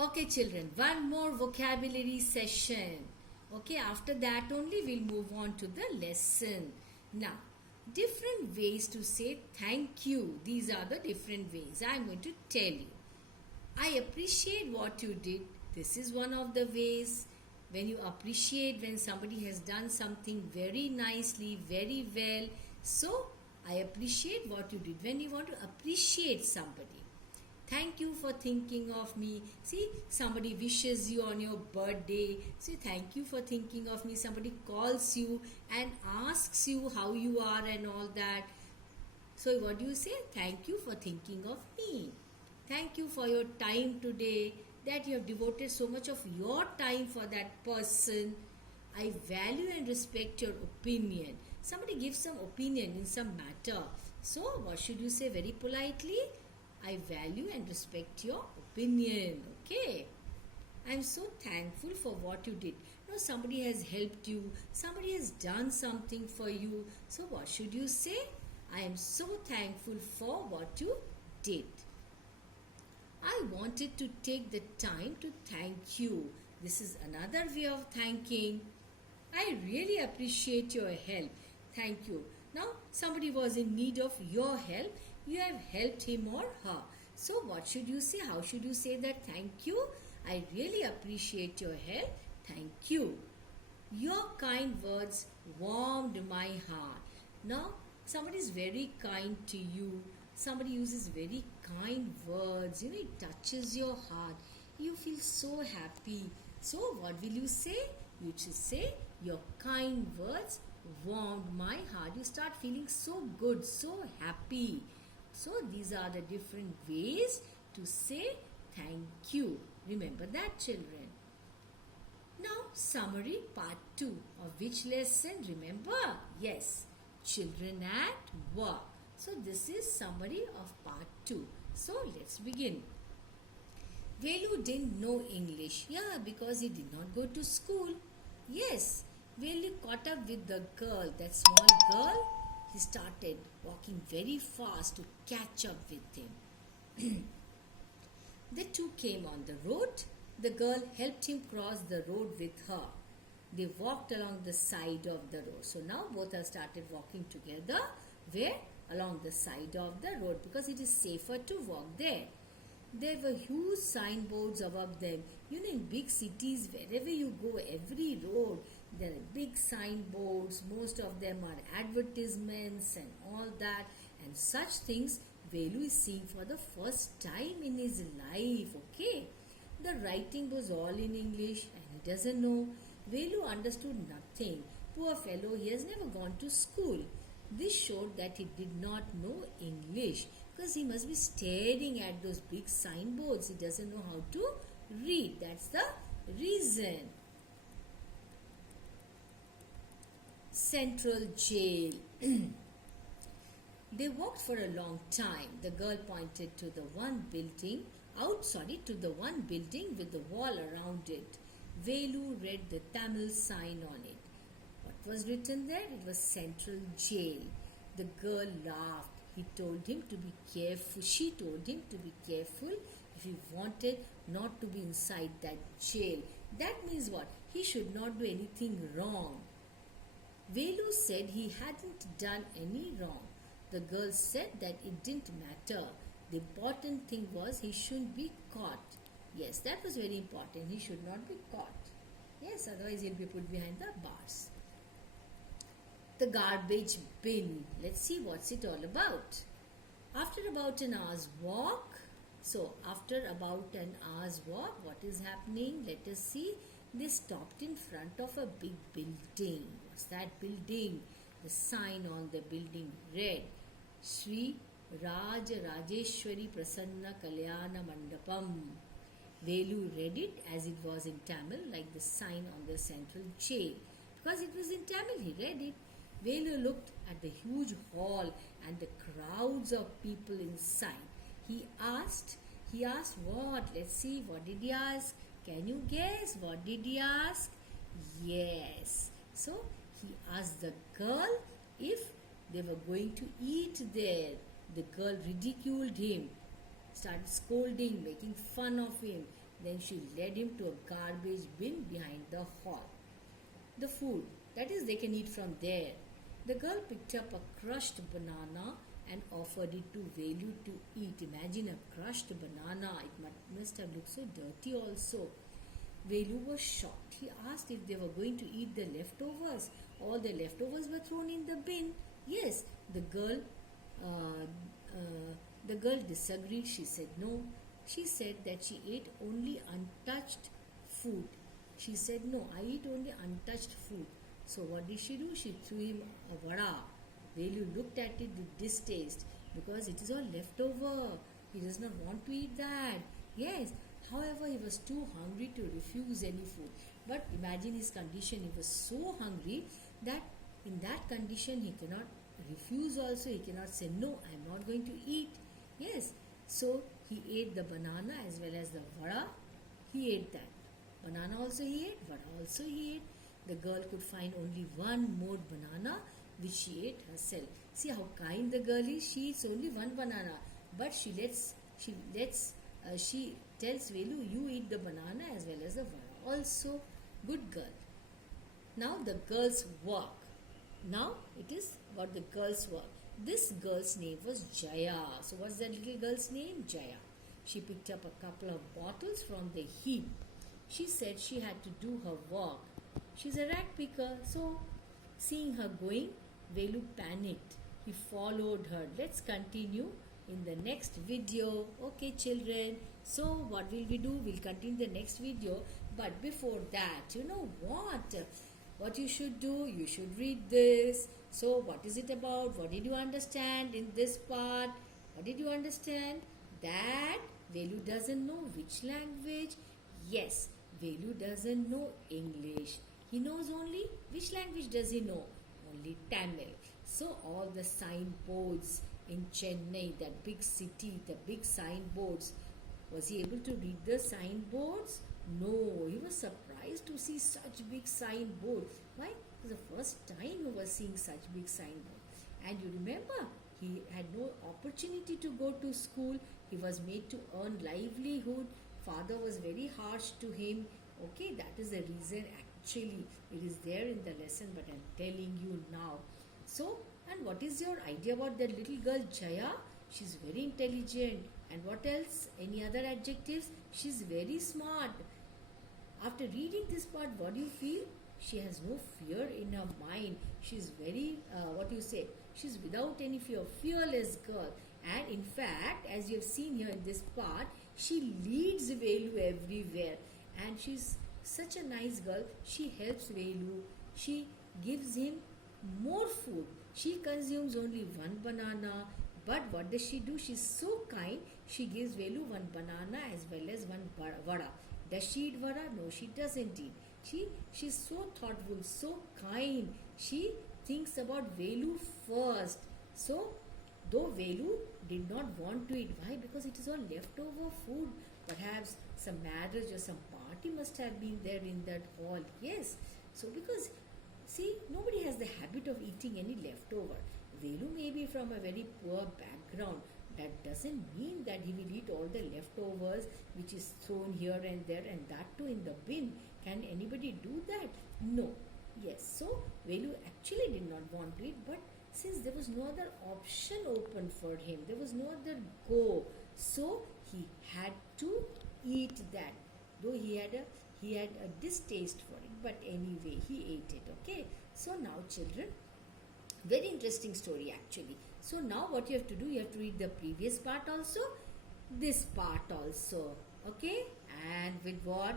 Okay, children, one more vocabulary session. Okay, after that only we'll move on to the lesson. Now, different ways to say thank you. These are the different ways I'm going to tell you. I appreciate what you did. This is one of the ways. When you appreciate when somebody has done something very nicely, very well. So, I appreciate what you did. When you want to appreciate somebody. Thank you for thinking of me. See, somebody wishes you on your birthday. Say, thank you for thinking of me. Somebody calls you and asks you how you are and all that. So, what do you say? Thank you for thinking of me. Thank you for your time today, that you have devoted so much of your time for that person. I value and respect your opinion. Somebody gives some opinion in some matter. So, what should you say very politely? I value and respect your opinion. Okay. I'm so thankful for what you did. Now, somebody has helped you. Somebody has done something for you. So, what should you say? I am so thankful for what you did. I wanted to take the time to thank you. This is another way of thanking. I really appreciate your help. Thank you. Now, somebody was in need of your help. You have helped him or her. So, what should you say? How should you say that? Thank you. I really appreciate your help. Thank you. Your kind words warmed my heart. Now, somebody is very kind to you. Somebody uses very kind words. It touches your heart. You feel so happy. So, what will you say? You should say, your kind words warmed my heart. You start feeling so good, so happy. So, these are the different ways to say thank you. Remember that, children. Now, summary part 2 of which lesson? Remember? Yes, children at work. So, this is summary of part 2. So, let's begin. Velu didn't know English. Yeah, because he did not go to school. Yes, Velu caught up with the girl, that small girl. He started walking very fast to catch up with him. The two came on the road. The girl helped him cross the road with her. They walked along the side of the road. So now both have started walking together. Where? Along the side of the road, because it is safer to walk there. There were huge signboards above them. In big cities, wherever you go, every road, there are big signboards. Most of them are advertisements and all that. And such things Velu is seeing for the first time in his life. Okay. The writing was all in English and he doesn't know. Velu understood nothing. Poor fellow, he has never gone to school. This showed that he did not know English, because he must be staring at those big signboards. He doesn't know how to read. That's the reason. Central Jail. They walked for a long time. The girl pointed to the one building with the wall around it. Velu read the Tamil sign on it. What was written there? It was Central Jail. The girl laughed. She told him to be careful if he wanted not to be inside that jail. That means what? He should not do anything wrong. Velu said he hadn't done any wrong. The girl said that it didn't matter. The important thing was he shouldn't be caught. Yes, that was very important. He should not be caught. Yes, otherwise he'll be put behind the bars. The garbage bin. Let's see what's it all about. After about an hour's walk, what is happening? Let us see. They stopped in front of a big building. What's that building? The sign on the building read, Sri Raj Rajeshwari Prasanna Kalyana Mandapam. Velu read it as it was in Tamil, like the sign on the central jail. Because it was in Tamil, he read it. Velu looked at the huge hall and the crowds of people inside. He asked what? Let's see, what did he ask? Can you guess? What did he ask? Yes. So, he asked the girl if they were going to eat there. The girl ridiculed him, started scolding, making fun of him. Then she led him to a garbage bin behind the hall. The food, that is, they can eat from there. The girl picked up a crushed banana and offered it to Velu to eat. Imagine a crushed banana. It must have looked so dirty also. Velu was shocked. He asked if they were going to eat the leftovers. All the leftovers were thrown in the bin. Yes, uh, the girl disagreed. She said no. She said that she ate only untouched food. She said no, I eat only untouched food. So what did she do? She threw him a vada. Velu looked at it with distaste because it is all leftover. He does not want to eat that. Yes, however, he was too hungry to refuse any food. But imagine his condition. He was so hungry that in that condition he cannot refuse also. He cannot say no, I am not going to eat. Yes, so he ate the banana as well as the vada. He ate that. Banana also he ate, vada also he ate. The girl could find only one more banana which she ate herself. See how kind the girl is. She eats only one banana, but she tells Velu, you eat the banana as well as the vada. Also, good girl. Now the girl's work. Now it is about the girl's work. This girl's name was Jaya. So what's that little girl's name? Jaya. She picked up a couple of bottles from the heap. She said she had to do her work. She's a rag picker, so seeing her going, Velu panicked. He followed her. Let's continue in the next video. Okay, children. So what will we do? We'll continue the next video. But before that, you know what? What you should do? You should read this. So what is it about? What did you understand in this part? What did you understand? That Velu doesn't know which language. Yes, Velu doesn't know English. He knows only, which language does he know? Only Tamil. So all the signboards in Chennai, that big city, the big signboards, was he able to read the signboards? No, he was surprised to see such big signboards. Why? It was the first time he was seeing such big signboards. And you remember, he had no opportunity to go to school. He was made to earn livelihood. Father was very harsh to him. Okay, that is the reason. Actually, it is there in the lesson, but I'm telling you now. So, and what is your idea about that little girl Jaya? She's very intelligent. And what else? Any other adjectives? She's very smart. After reading this part, what do you feel? She has no fear in her mind. She's very, what do you say? She's without any fear, fearless girl. And in fact, as you have seen here in this part, she leads Velu everywhere. And she's such a nice girl. She helps Velu. She gives him more food. She consumes only one banana. But what does she do? She's so kind. She gives Velu one banana as well as one vada. Does she eat vada? No, she doesn't eat. She's so thoughtful, so kind. She thinks about Velu first. So, though Velu did not want to eat, why? Because it is all leftover food. Perhaps some marriage or some party must have been there in that hall. Yes. So, because see, nobody has the habit of eating any leftover. Velu may be from a very poor background. That doesn't mean that he will eat all the leftovers which is thrown here and there, and that too in the bin. Can anybody do that? No. Yes. So Velu actually did not want to eat, but since there was no other option open for him, there was no other go, so he had to eat that. Though he had a distaste for it, but anyway he ate it. Okay. So now, children, very interesting story actually. So now what you have to do, you have to read the previous part also, this part also. Okay. And with what?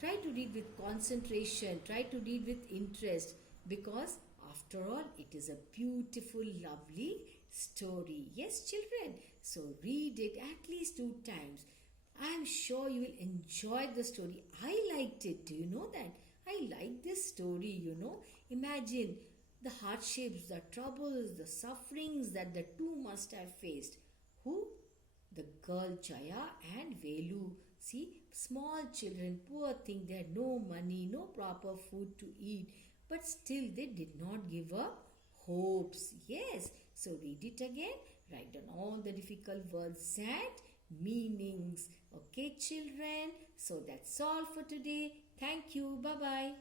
Try to read with concentration. Try to read with interest, because after all, it is a beautiful, lovely story. Yes, children. So read it at least 2 times. I am sure you will enjoy the story. I liked it. Do you know that? I like this story, you know. Imagine the hardships, the troubles, the sufferings that the two must have faced. Who? The girl Jaya and Velu. See, small children, poor thing, they had no money, no proper food to eat, but still they did not give up hopes. Yes, so read it again, write down all the difficult words and meanings. Okay, children? So that's all for today. Thank you. Bye bye.